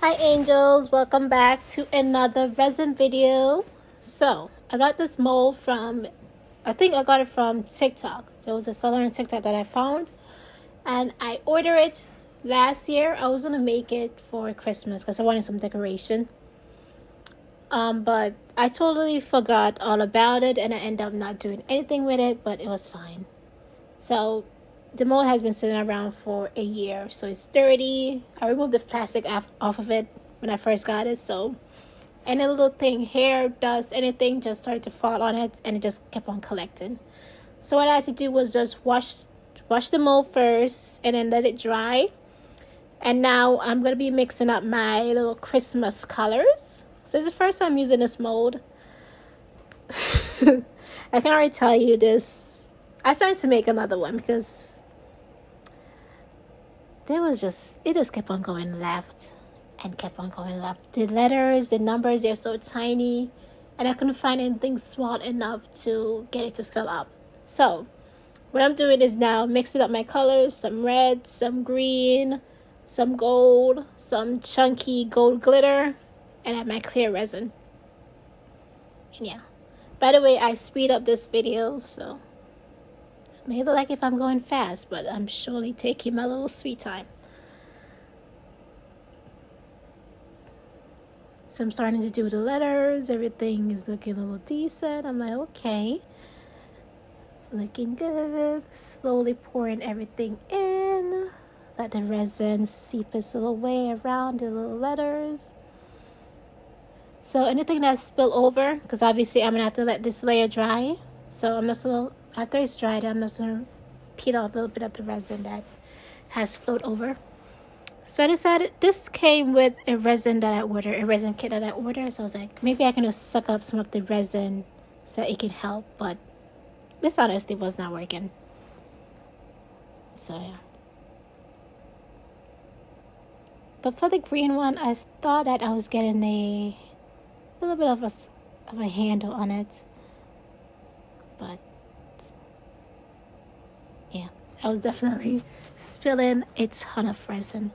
Hi angels, welcome back to another resin video. So I got this mold from, I think I got it from TikTok. There was a seller on TikTok that I found and I ordered it last year. I was gonna make it for Christmas because I wanted some decoration. But I totally forgot all about it and I ended up not doing anything with it, but it was fine. So the mold has been sitting around for a year, so it's dirty. I removed the plastic off of it when I first got it, so any little thing, hair, dust, anything just started to fall on it, and it just kept on collecting. So what I had to do was just wash the mold first, and then let it dry. And now I'm gonna be mixing up my little Christmas colors. So it's the first time using this mold. I can already tell you this. I plan to make another one because it just kept on going left and kept on going left. The letters, the numbers, they're so tiny, and I couldn't find anything small enough to get it to fill up. So what I'm doing is now mixing up my colors, some red, some green, some gold, some chunky gold glitter, and I have my clear resin. And yeah. By the way, I speed up this video, so it may look like if I'm going fast, but I'm surely taking my little sweet time. So I'm starting to do the letters. Everything is looking a little decent. I'm like, okay. Looking good. Slowly pouring everything in. Let the resin seep its little way around the little letters. So anything that spill over, because obviously I'm going to have to let this layer dry. So I'm just going to, after it's dried, I'm just going to peel off a little bit of the resin that has flowed over. So I decided this came with a resin that I ordered, a resin kit that I ordered. So I was like, maybe I can just suck up some of the resin so it can help. But this honestly was not working. So yeah. But for the green one, I thought that I was getting a little bit of a handle on it. But yeah, I was definitely spilling a ton of resin.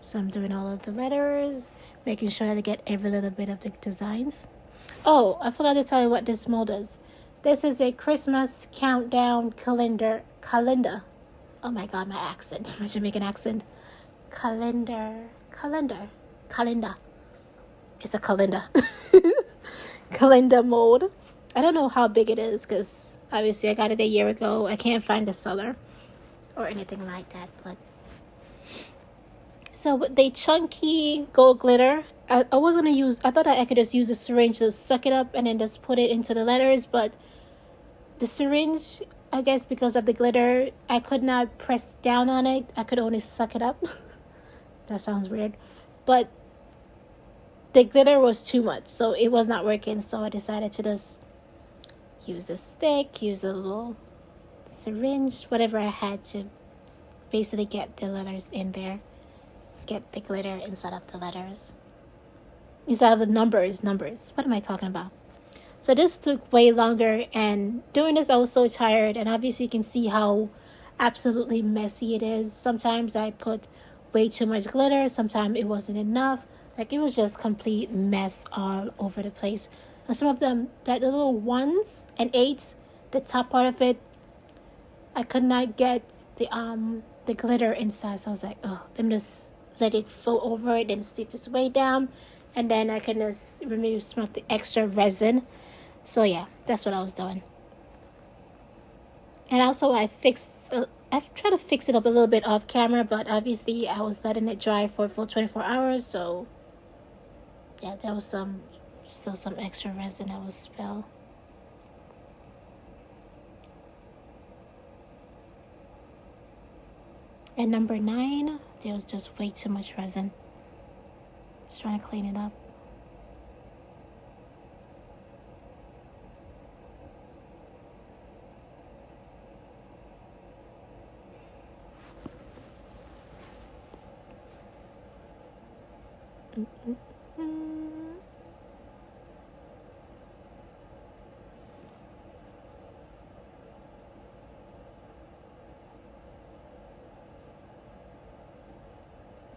So I'm doing all of the letters, making sure to get every little bit of the designs. Oh, I forgot to tell you what this mold is. This is a Christmas countdown calendar. Oh my god, my accent, my Jamaican accent. Calendar. It's a calendar. Calendar mold. I don't know how big it is because obviously I got it a year ago. I can't find the seller or anything like that, but so with the chunky gold glitter, I thought that I could just use a syringe to suck it up and then just put it into the letters, but the syringe, I guess because of the glitter, I could not press down on it. I could only suck it up. That sounds weird. But the glitter was too much, so it was not working, so I decided to just use the stick, use a little syringe, whatever I had to basically get the letters in there. Get the glitter inside of the letters. Inside of the numbers. What am I talking about? So this took way longer, and doing this I was so tired, and obviously you can see how absolutely messy it is. Sometimes I put way too much glitter, sometimes it wasn't enough. Like, it was just complete mess all over the place. And some of them, that the little 1s and 8s, the top part of it, I could not get the glitter inside. So I was like, oh, let me just let it flow over it and seep its way down, and then I can just remove some of the extra resin. So yeah, that's what I was doing. And also I tried to fix it up a little bit off camera, but obviously I was letting it dry for a full 24 hours, so yeah, there was still some extra resin that was spilled. At number 9, there was just way too much resin. Just trying to clean it up.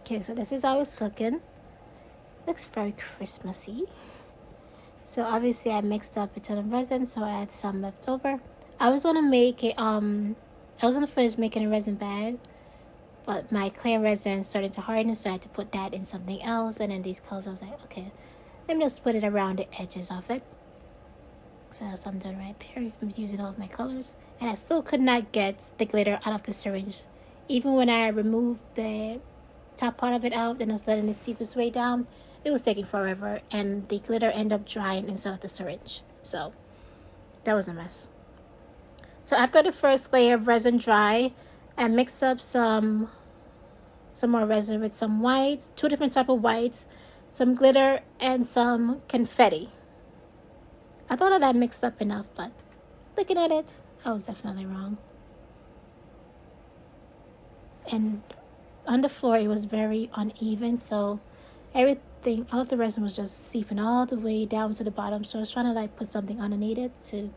Okay, so this is how it's looking. Looks very Christmassy. So obviously I mixed up a ton of resin, so I had some left over. I was gonna make it I was gonna finish making a resin bag, but my clear resin started to harden, so I had to put that in something else. And then these colors, I was like, okay, let me just put it around the edges of it. So that's what I'm doing right there. I'm using all of my colors, and I still could not get the glitter out of the syringe. Even when I removed the top part of it out and I was letting it seep its way down, it was taking forever, and the glitter ended up drying inside of the syringe. So that was a mess. So after the first layer of resin dry, I mixed up some more resin with some white, two different type of whites, some glitter, and some confetti. I thought that I mixed up enough, but looking at it, I was definitely wrong. And on the floor, it was very uneven, so everything, all of the resin was just seeping all the way down to the bottom. So I was trying to like put something underneath it to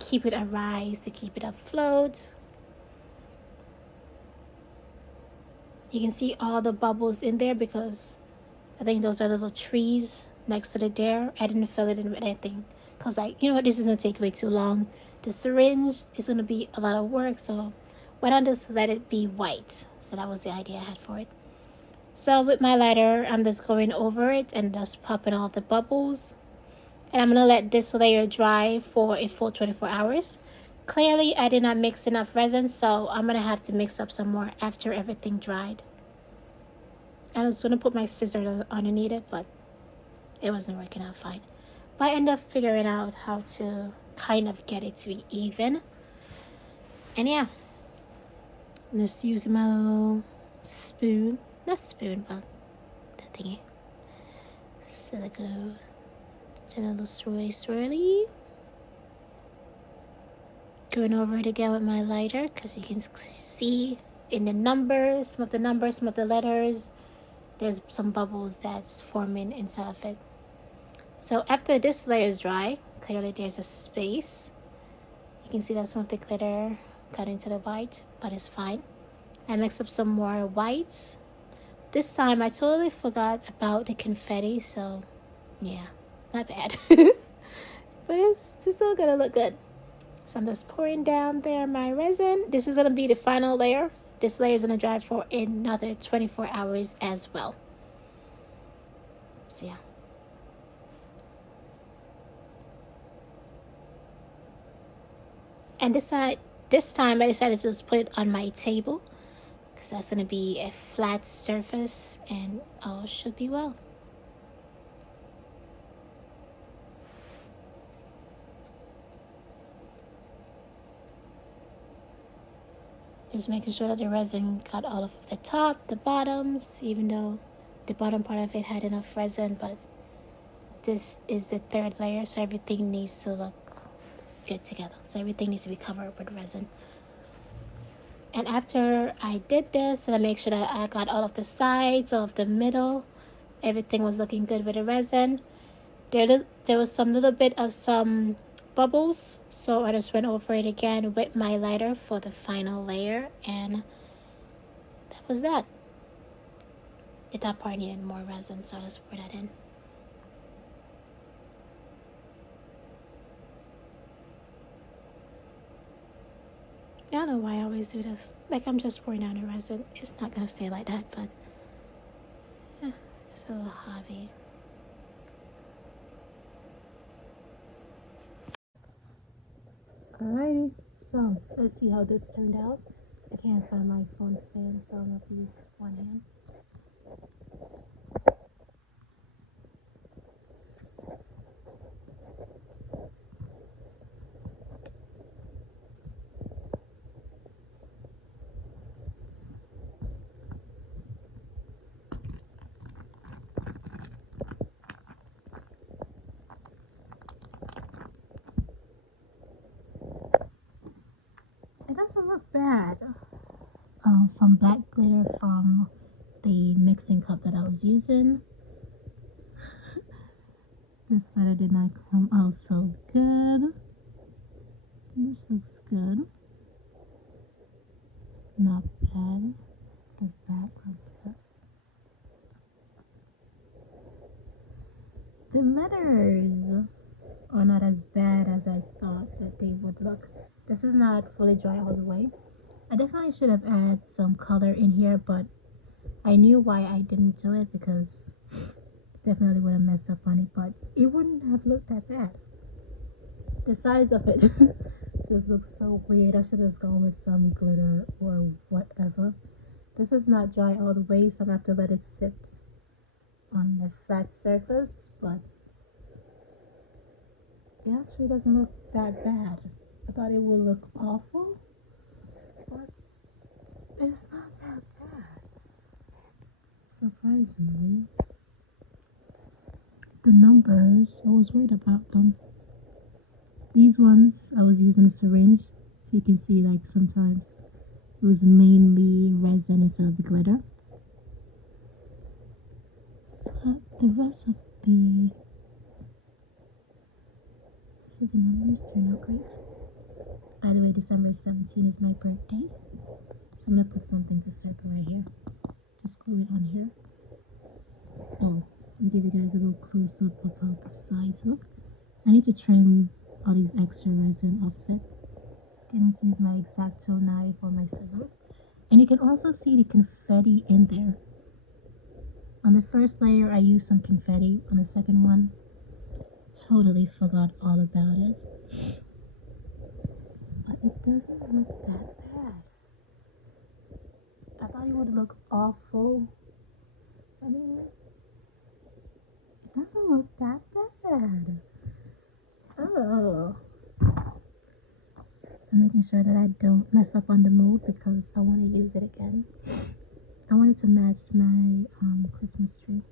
keep it arise, to keep it afloat. You can see all the bubbles in there because I think those are little trees next to the dare. I didn't fill it in with anything because this is going to take way too long. The syringe is going to be a lot of work, so why not just let it be white? So that was the idea I had for it. So with my lighter, I'm just going over it and just popping all the bubbles. And I'm going to let this layer dry for a full 24 hours. Clearly, I did not mix enough resin, so I'm going to have to mix up some more after everything dried. I was going to put my scissors underneath it, but it wasn't working out fine. But I ended up figuring out how to kind of get it to be even. And yeah, I'm just using my little spoon. Not spoon, but the thingy. Silicone. Do a little swirly. Going over it again with my lighter because you can see in the numbers, some of the letters, there's some bubbles that's forming inside of it. So after this layer is dry, clearly there's a space. You can see that some of the glitter got into the white, but it's fine. I mixed up some more white. This time I totally forgot about the confetti, so yeah, not bad. But it's still gonna look good. So I'm just pouring down there my resin. This is gonna be the final layer. This layer is gonna dry for another 24 hours as well. So yeah. And this time I decided to just put it on my table because that's gonna be a flat surface and all should be well. Just making sure that the resin got all of the top, the bottoms, even though the bottom part of it had enough resin, but this is the third layer, so everything needs to look good together. So everything needs to be covered with resin. And after I did this, and I make sure that I got all of the sides, all of the middle, everything was looking good with the resin. There was some little bit of some bubbles, so I just went over it again with my lighter for the final layer, and that was that. The top part needed more resin, so I just poured that in. I don't know why I always do this. Like I'm just pouring down the resin. It's not gonna stay like that, but it's a little hobby. Alrighty, so let's see how this turned out. I can't find my phone stand, so I'm going to have to use one hand. It doesn't look bad. Some black glitter from the mixing cup that I was using. This letter did not come out so good. This looks good. Not bad. The background for this. The letters are not as bad as I thought that they would look. This is not fully dry all the way. I definitely should have added some color in here, but I knew why I didn't do it because definitely would have messed up on it, but it wouldn't have looked that bad. The size of it just looks so weird. I should have just gone with some glitter or whatever. This is not dry all the way, so I'm gonna have to let it sit on a flat surface, but it actually doesn't look that bad. I thought it would look awful, but it's not that bad, surprisingly. The numbers, I was worried about them. These ones, I was using a syringe, so you can see like sometimes it was mainly resin instead of the glitter. But the rest of the numbers turned out great. Either way, December 17 is my birthday, so I'm gonna put something to circle right here. Just glue it on here. Oh, I'll give you guys a little close up of how the sides look. I need to trim all these extra resin off of it. I can just use my X-Acto knife or my scissors. And you can also see the confetti in there. On the first layer, I used some confetti. On the second one, totally forgot all about it. But it doesn't look that bad. I thought it would look awful. I mean, it doesn't look that bad. Oh. I'm making sure that I don't mess up on the mold because I want to use it again. I wanted to match my Christmas tree.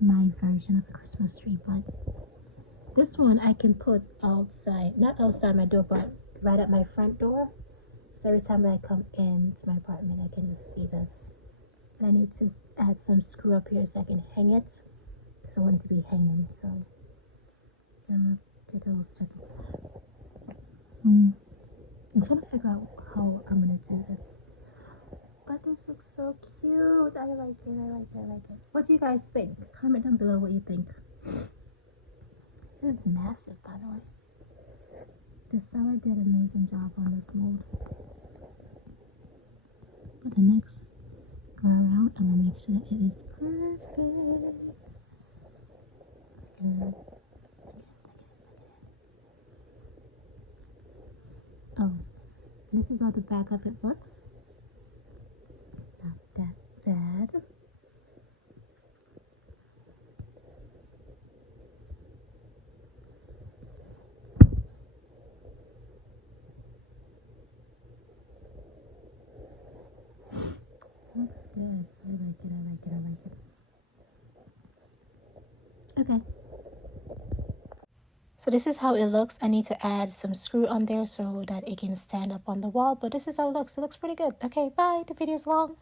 My version of a Christmas tree, but this one I can put outside, not outside my door, but right at my front door. So every time that I come into my apartment, I can just see this. And I need to add some screw up here so I can hang it, because I want it to be hanging. So I'm gonna get a little circle. I'm trying to figure out how I'm gonna do this. But this looks so cute. I like it. I like it. I like it. What do you guys think? Comment down below what you think. This is massive, by the way. The seller did an amazing job on this mold. But the next go around, I'm gonna make sure that it is perfect. Again. Oh, this is how the back of it looks. Not that bad. Looks good. I like it. I like it. I like it. Okay. So this is how it looks. I need to add some screw on there so that it can stand up on the wall. But this is how it looks. It looks pretty good. Okay, bye. The video's long.